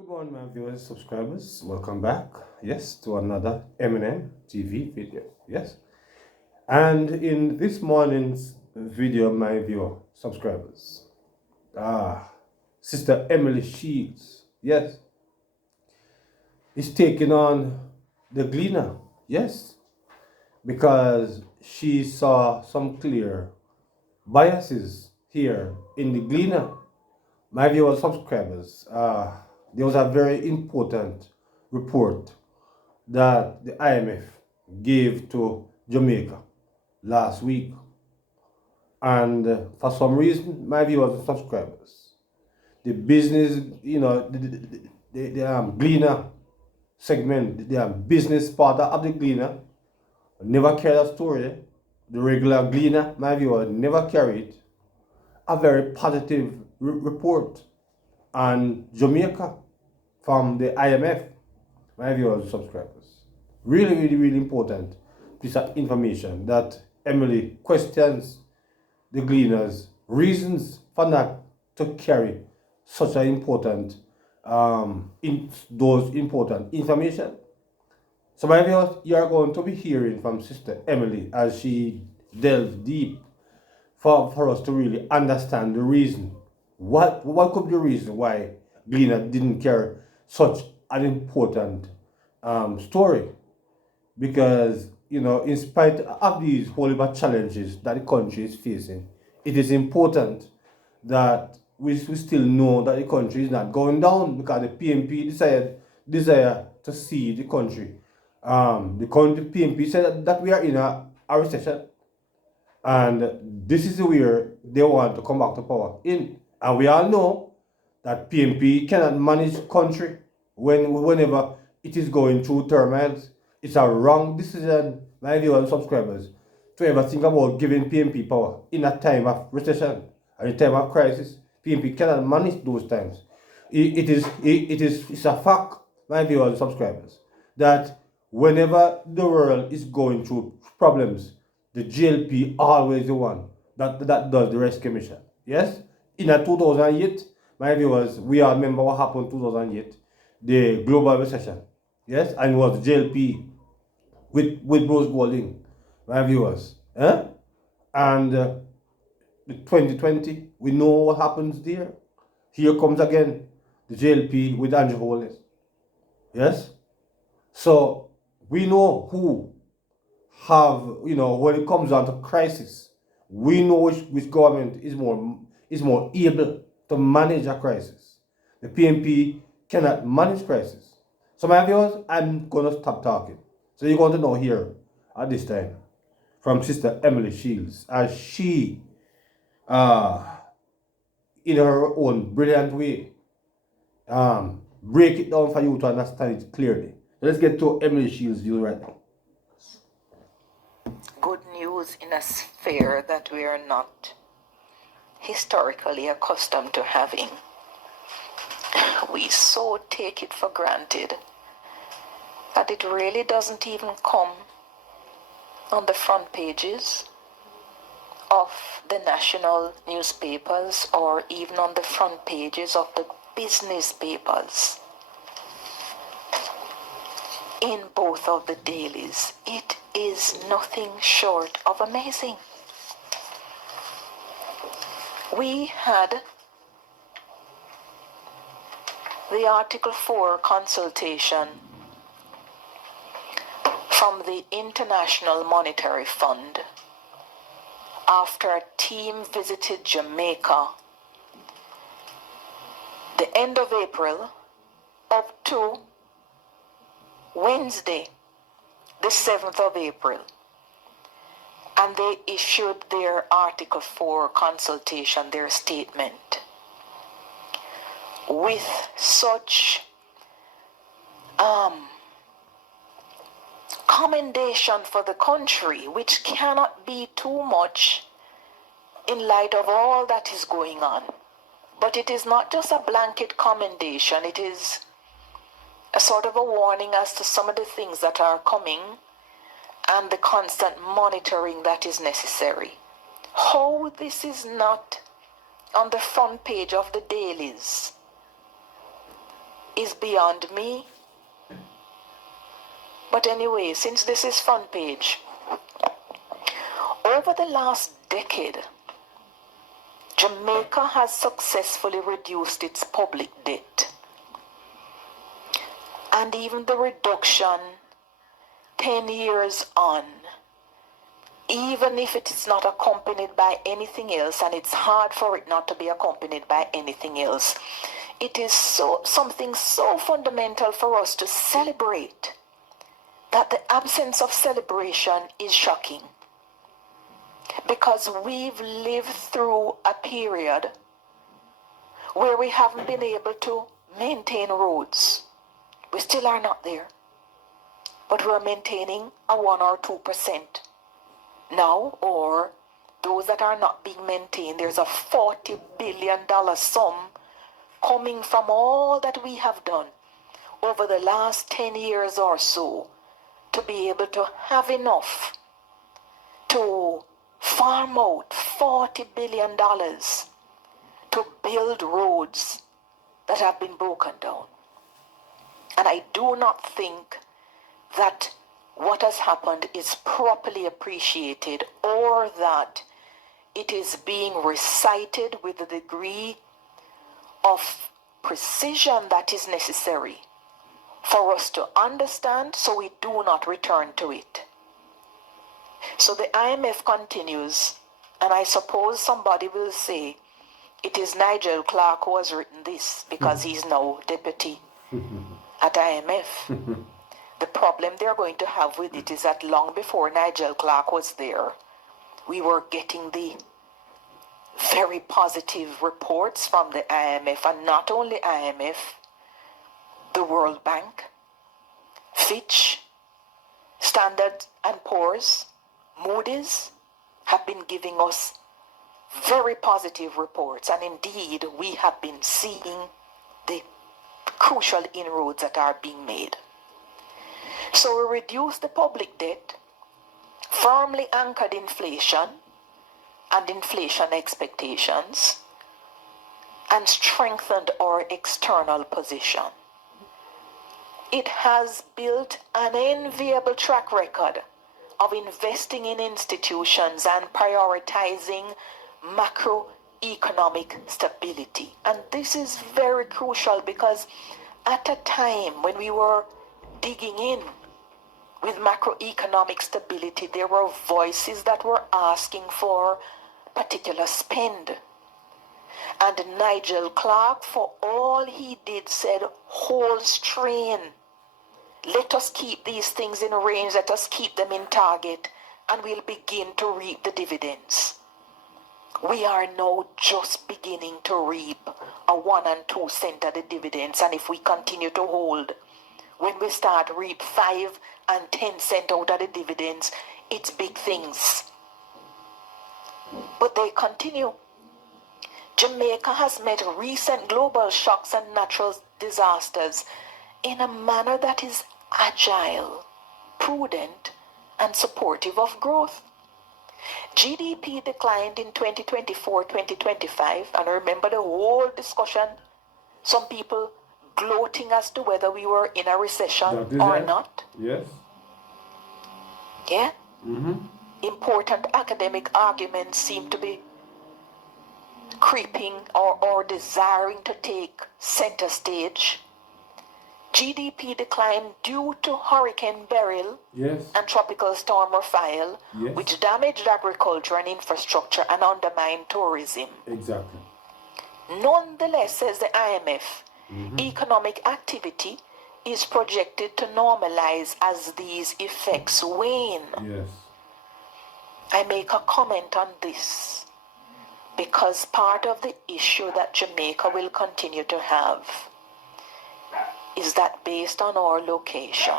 Good morning, my viewers, subscribers. Welcome back, yes, to another M&M TV video, yes. And in this morning's video, my viewer, subscribers, Sister Emily Shields, yes, is taking on the Gleaner, yes, because she saw some clear biases here in the Gleaner. My viewers, subscribers, there was a very important report that the IMF gave to Jamaica last week. And for some reason, my viewers and subscribers, the business, the Gleaner segment, the business part of the Gleaner, never carried a story. The regular Gleaner, my viewer, never carried a very positive report on Jamaica from the IMF, my viewers and subscribers. Really, really, really important piece of information that Emily questions the Gleaner's reasons for not to carry such an important those important information. So my viewers, you are going to be hearing from Sister Emily as she delves deep for us to really understand the reason. What could be the reason why Gleaner didn't carry such an important story? Because, in spite of these whole lot of challenges that the country is facing, it is important that we still know that the country is not going down, because the PNP desire to see the country. The PNP said that we are in a recession, and this is where they want to come back to power in. And we all know that PNP cannot manage country whenever it is going through turmoils. It's a wrong decision, my viewers and subscribers, to ever think about giving PNP power in a time of recession and a time of crisis. PNP cannot manage those times. It's a fact, my viewers and subscribers, that whenever the world is going through problems, the GLP always the one that does the rescue mission. Yes? In a 2008, my viewers, we all remember what happened in 2008, the global recession. Yes? And it was GLP with Bruce Golding, my viewers. And the 2020, we know what happens there. Here comes again the JLP with Andrew Holness. Yes? So we know who have, when it comes down to crisis, we know which government is more able to manage a crisis. The PNP cannot manage crisis. So my viewers, I'm going to stop talking. So you're going to know here at this time from Sister Emily Shields, as she, in her own brilliant way, break it down for you to understand it clearly. Let's get to Emily Shields' view right now. Good news in a sphere that we are not historically accustomed to having. We so take it for granted that it really doesn't even come on the front pages of the national newspapers or even on the front pages of the business papers. In both of the dailies, it is nothing short of amazing. We had the Article 4 consultation from the International Monetary Fund after a team visited Jamaica the end of April up to Wednesday, the 7th of April, and they issued their Article 4 consultation, their statement, with such commendation for the country, which cannot be too much in light of all that is going on. But it is not just a blanket commendation, it is a sort of a warning as to some of the things that are coming and the constant monitoring that is necessary. How this is not on the front page of the dailies is beyond me. But anyway, since this is front page, over the last decade, Jamaica has successfully reduced its public debt. And even the reduction 10 years on, even if it is not accompanied by anything else, and it's hard for it not to be accompanied by anything else, it is something so fundamental for us to celebrate that the absence of celebration is shocking. Because we've lived through a period where we haven't been able to maintain roads. We still are not there. But we're maintaining a 1 or 2% now, or those that are not being maintained. There's a $40 billion sum coming from all that we have done over the last 10 years or so to be able to have enough to farm out $40 billion to build roads that have been broken down. And I do not think that what has happened is properly appreciated, or that it is being recited with the degree of precision that is necessary for us to understand, so we do not return to it. So the IMF continues, and I suppose somebody will say it is Nigel Clark who has written this because he's now deputy at IMF. The problem they're going to have with it is that long before Nigel Clark was there, we were getting the very positive reports from the IMF, and not only IMF, the World Bank, Fitch, Standard and Poor's, Moody's have been giving us very positive reports, and indeed we have been seeing the crucial inroads that are being made. So we reduce the public debt, firmly anchored inflation and inflation expectations, and strengthened our external position. It has built an enviable track record of investing in institutions and prioritizing macroeconomic stability. And this is very crucial, because at a time when we were digging in with macroeconomic stability, there were voices that were asking for particular spend. And Nigel Clark, for all he did, said, hold strain. Let us keep these things in range, let us keep them in target, and we'll begin to reap the dividends. We are now just beginning to reap a 1 and 2 cent of the dividends, and if we continue to hold, when we start reap 5 and 10 cent out of the dividends, it's big things. But they continue. Jamaica has met recent global shocks and natural disasters in a manner that is agile, prudent, and supportive of growth. GDP declined in 2024-2025, and remember the whole discussion, some people gloating as to whether we were in a recession or not. Yes. Yeah? Important academic arguments seem to be creeping or desiring to take center stage. GDP declined due to Hurricane Beryl and Tropical Storm Raphael, which damaged agriculture and infrastructure and undermined tourism. Exactly. Nonetheless, says the IMF, economic activity is projected to normalize as these effects wane. Yes. I make a comment on this because part of the issue that Jamaica will continue to have is that based on our location,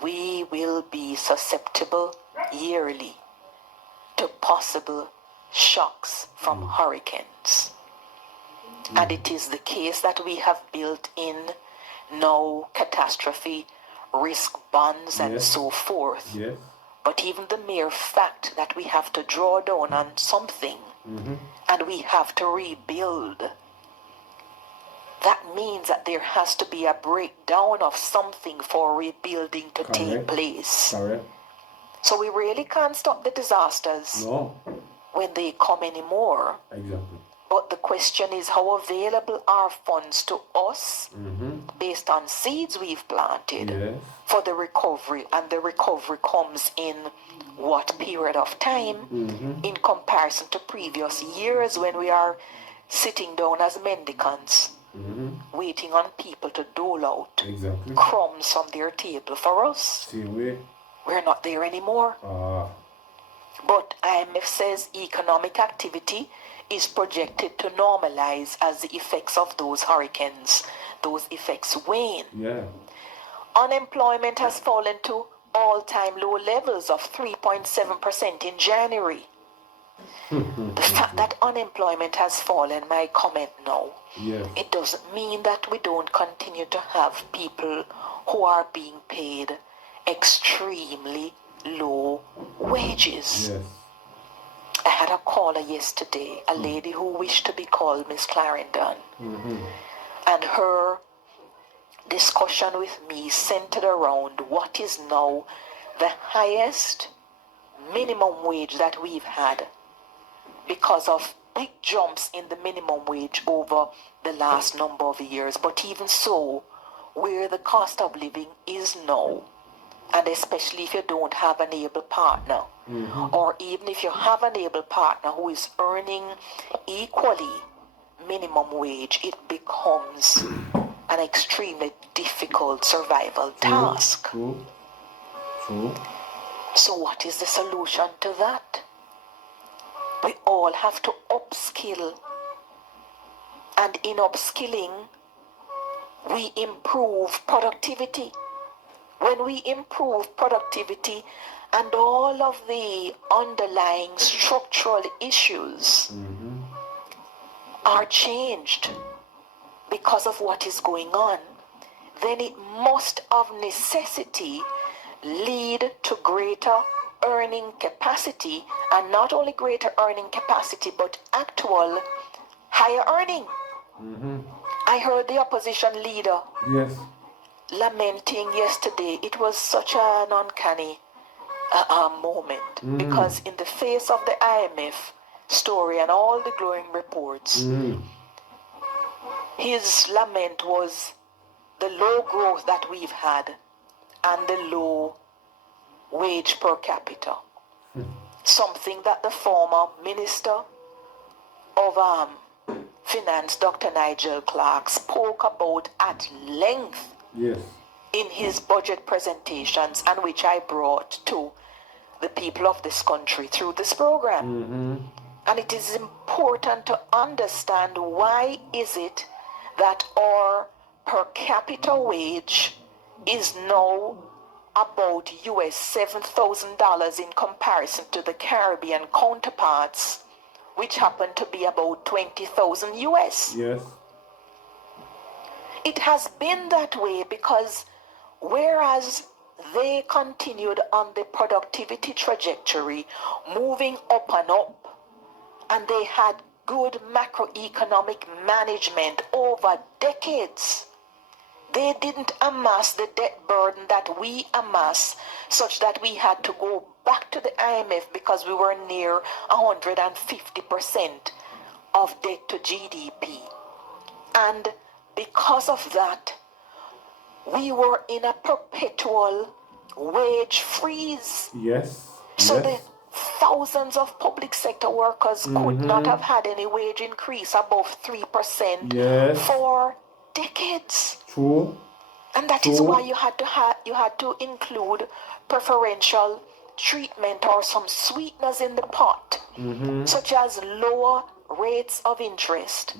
we will be susceptible yearly to possible shocks from hurricanes. And it is the case that we have built in no catastrophe risk bonds and so forth. Yes. But even the mere fact that we have to draw down on something and we have to rebuild that means that there has to be a breakdown of something for rebuilding to take place. Correct. So we really can't stop the disasters when they come anymore. Exactly. But the question is, how available are funds to us based on seeds we've planted for the recovery? And the recovery comes in what period of time in comparison to previous years when we are sitting down as mendicants, waiting on people to dole out crumbs from their table for us. We're not there anymore. But IMF says economic activity is projected to normalize as the effects of those hurricanes, those effects wane. Unemployment has fallen to all-time low levels of 3.7% in January. The fact that unemployment has fallen, my comment now, it doesn't mean that we don't continue to have people who are being paid extremely low wages. I had a caller yesterday, a lady who wished to be called Miss Clarendon, and her discussion with me centered around what is now the highest minimum wage that we've had because of big jumps in the minimum wage over the last number of years. But even so, where the cost of living is now, and especially if you don't have an able partner, or even if you have an able partner who is earning equally minimum wage, it becomes an extremely difficult survival task. So what is the solution to that? We all have to upskill, and in upskilling we improve productivity. When we improve productivity and all of the underlying structural issues are changed because of what is going on, then it must of necessity lead to greater earning capacity, and not only greater earning capacity but actual higher earning. I heard the opposition leader lamenting yesterday. It was such an uncanny moment, because in the face of the IMF story and all the glowing reports, his lament was the low growth that we've had and the low wage per capita. Something that the former Minister of Finance, Dr. Nigel Clark, spoke about at length in his budget presentations, and which I brought to the people of this country through this program. And it is important to understand why is it that our per capita wage is now about US $7,000 in comparison to the Caribbean counterparts, which happen to be about 20,000 US. It has been that way because whereas they continued on the productivity trajectory, moving up and up, and they had good macroeconomic management over decades, they didn't amass the debt burden that we amass, such that we had to go back to the IMF because we were near 150% of debt to GDP. And because of that, we were in a perpetual wage freeze. So the thousands of public sector workers could not have had any wage increase above 3% for decades. And that is why you had to include preferential treatment or some sweeteners in the pot, such as lower rates of interest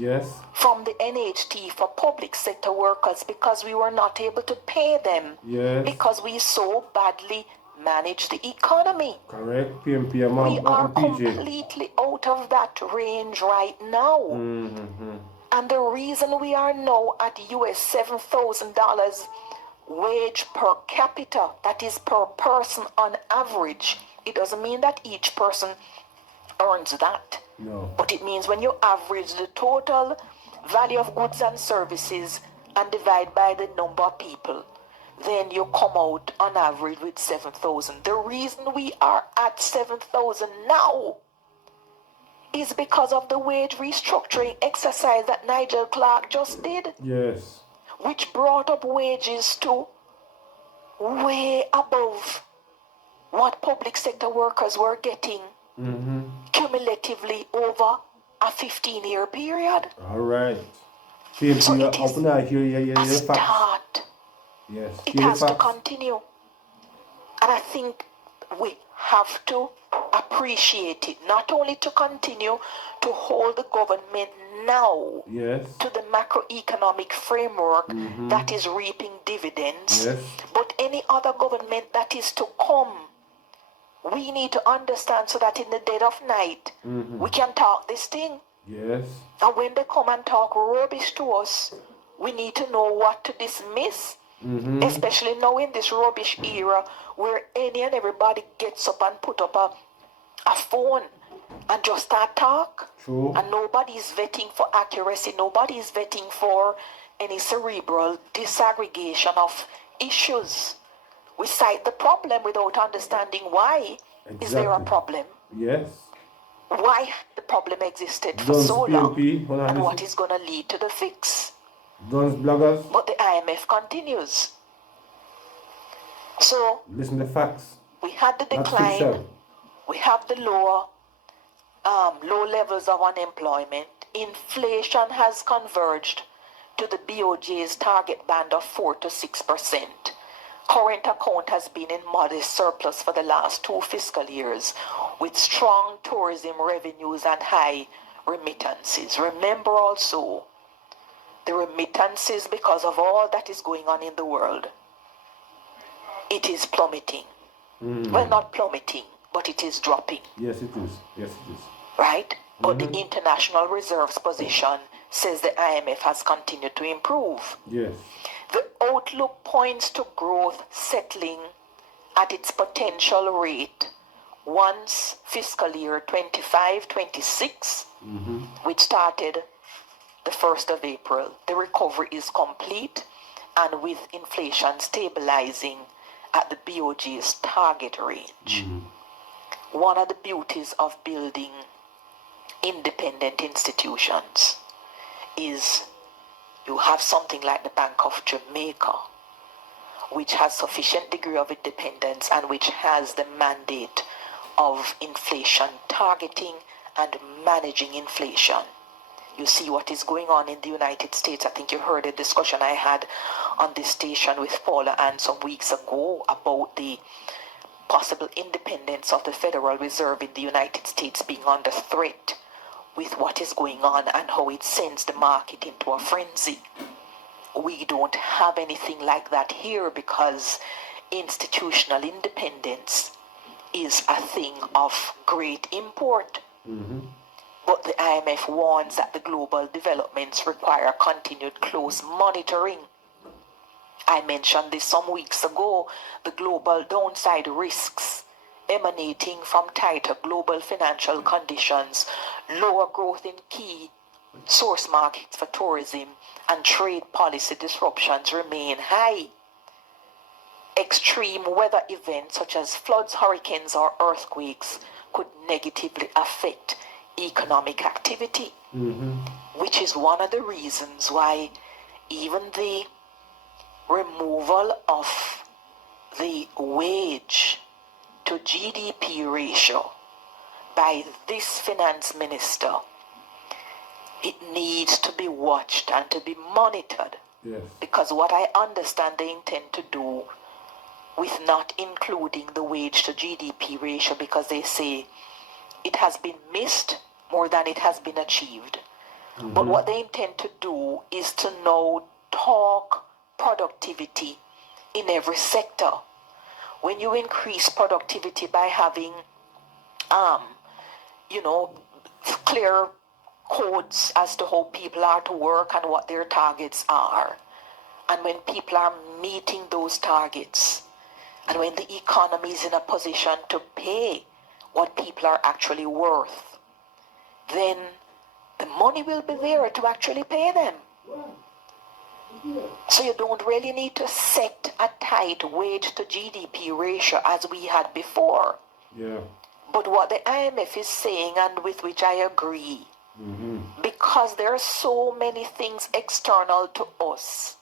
from the NHT for public sector workers, because we were not able to pay them because we so badly manage the economy. We are completely out of that range right now. And the reason we are now at US $7,000 wage per capita, that is per person on average, it doesn't mean that each person earns that. But it means when you average the total value of goods and services and divide by the number of people, then you come out on average with 7,000. The reason we are at 7,000 now is because of the wage restructuring exercise that Nigel Clark just did. Yes. Which brought up wages to way above what public sector workers were getting cumulatively over a 15-year period. All right. PMP, So it is a start. Yes. It has to continue. And I think we have to appreciate it, not only to continue to hold the government now to the macroeconomic framework that is reaping dividends, but any other government that is to come. We need to understand so that in the dead of night, we can talk this thing. Yes. And when they come and talk rubbish to us, we need to know what to dismiss. Especially now in this rubbish era where any and everybody gets up and put up a phone and just start talk. True. And nobody is vetting for accuracy. Nobody is vetting for any cerebral disaggregation of issues. We cite the problem without understanding why is there a problem. Yes. Why the problem existed for so long and what is going to lead to the fix. Those bloggers. But the IMF continues. So listen to facts. We had the decline. We have the low levels of unemployment. Inflation has converged to the BOJ's target band of 4 to 6%. Current account has been in modest surplus for the last 2 fiscal years, with strong tourism revenues and high remittances. Remember also, the remittances, because of all that is going on in the world, it is plummeting. Well, not plummeting, but it is dropping. Yes, it is. Yes, it is. Right? But the international reserves position says the IMF has continued to improve. Yes. The outlook points to growth settling at its potential rate once fiscal year 25-26, which started the 1st of April. The recovery is complete, and with inflation stabilizing at the BOJ's target range. One of the beauties of building independent institutions is you have something like the Bank of Jamaica, which has sufficient degree of independence and which has the mandate of inflation targeting and managing inflation. You see what is going on in the United States. I think you heard a discussion I had on this station with Paula Ann some weeks ago about the possible independence of the Federal Reserve in the United States being under threat with what is going on and how it sends the market into a frenzy. We don't have anything like that here because institutional independence is a thing of great import. But the IMF warns that the global developments require continued close monitoring. I mentioned this some weeks ago, the global downside risks emanating from tighter global financial conditions, lower growth in key source markets for tourism, and trade policy disruptions remain high. Extreme weather events such as floods, hurricanes, or earthquakes could negatively affect economic activity, which is one of the reasons why even the removal of the wage to GDP ratio by this finance minister, it needs to be watched and to be monitored. Yes. Because what I understand they intend to do with not including the wage to GDP ratio, because they say it has been missed more than it has been achieved. But what they intend to do is to now talk productivity in every sector. When you increase productivity by having, clear codes as to how people are to work and what their targets are, and when people are meeting those targets, and when the economy is in a position to pay what people are actually worth, then the money will be there to actually pay them. So you don't really need to set a tight wage to GDP ratio as we had before. Yeah. But what the IMF is saying, and with which I agree, because there are so many things external to us,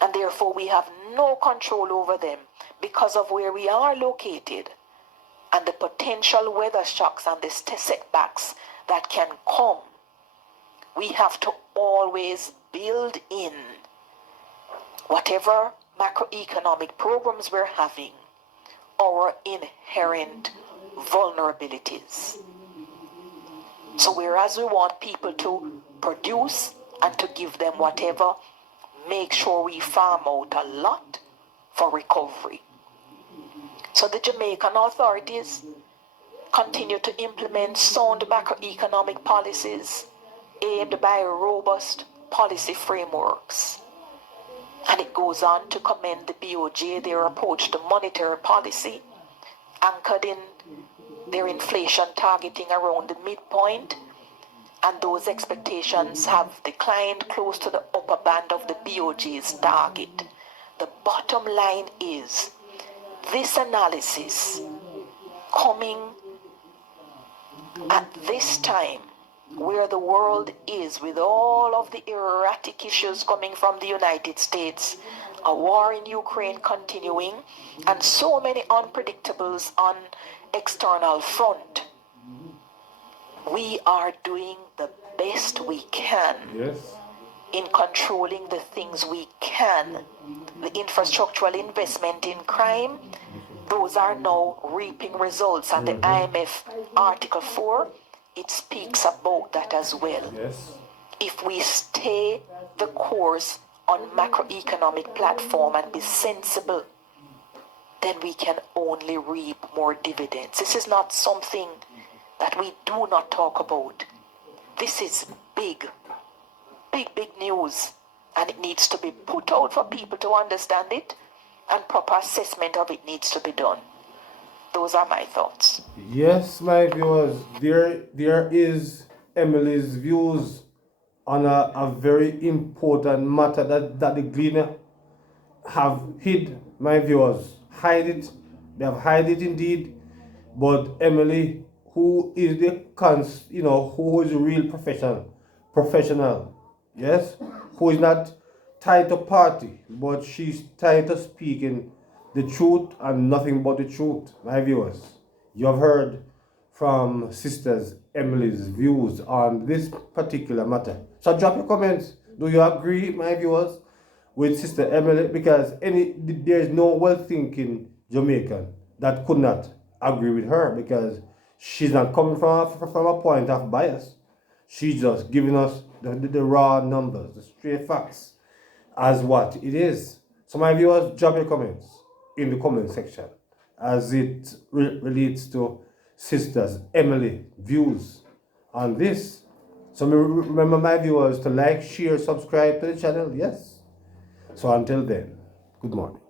and therefore we have no control over them because of where we are located and the potential weather shocks and the setbacks that can come, we have to always build in whatever macroeconomic programs we're having, our inherent vulnerabilities. So whereas we want people to produce and to give them whatever, make sure we farm out a lot for recovery. So the Jamaican authorities continue to implement sound macroeconomic policies aimed by robust policy frameworks. And it goes on to commend the BOJ their approach to monetary policy, anchored in their inflation targeting around the midpoint, and those expectations have declined close to the upper band of the BOJ's target. The bottom line is this analysis coming at this time where the world is with all of the erratic issues coming from the United States, a war in Ukraine continuing, and so many unpredictables on external front. We are doing the best we can in controlling the things we can. The infrastructural investment in crime, those are now reaping results. And the IMF Article 4, it speaks about that as well. If we stay the course on macroeconomic platform and be sensible, then we can only reap more dividends. This is not something that we do not talk about. This is big news, and it needs to be put out for people to understand it, and proper assessment of it needs to be done. Those are my thoughts. Yes, my viewers, there is Emily's views on a very important matter that the Gleaner have hid, my viewers. Hide it. They have hide it indeed. But Emily, who is who is a real professional, yes, who is not tied to party, but she's tied to speaking the truth and nothing but the truth, my viewers. You have heard from Sisters Emily's views on this particular matter. So drop your comments. Do you agree, my viewers, with Sister Emily? Because there is no well-thinking Jamaican that could not agree with her, because she's not coming from a point of bias. She's just giving us the raw numbers, the straight facts as what it is. So my viewers, drop your comments in the comment section as it relates to Sisters Emily views on this. So remember, my viewers, to like, share, subscribe to the channel. Yes. So until then, good morning.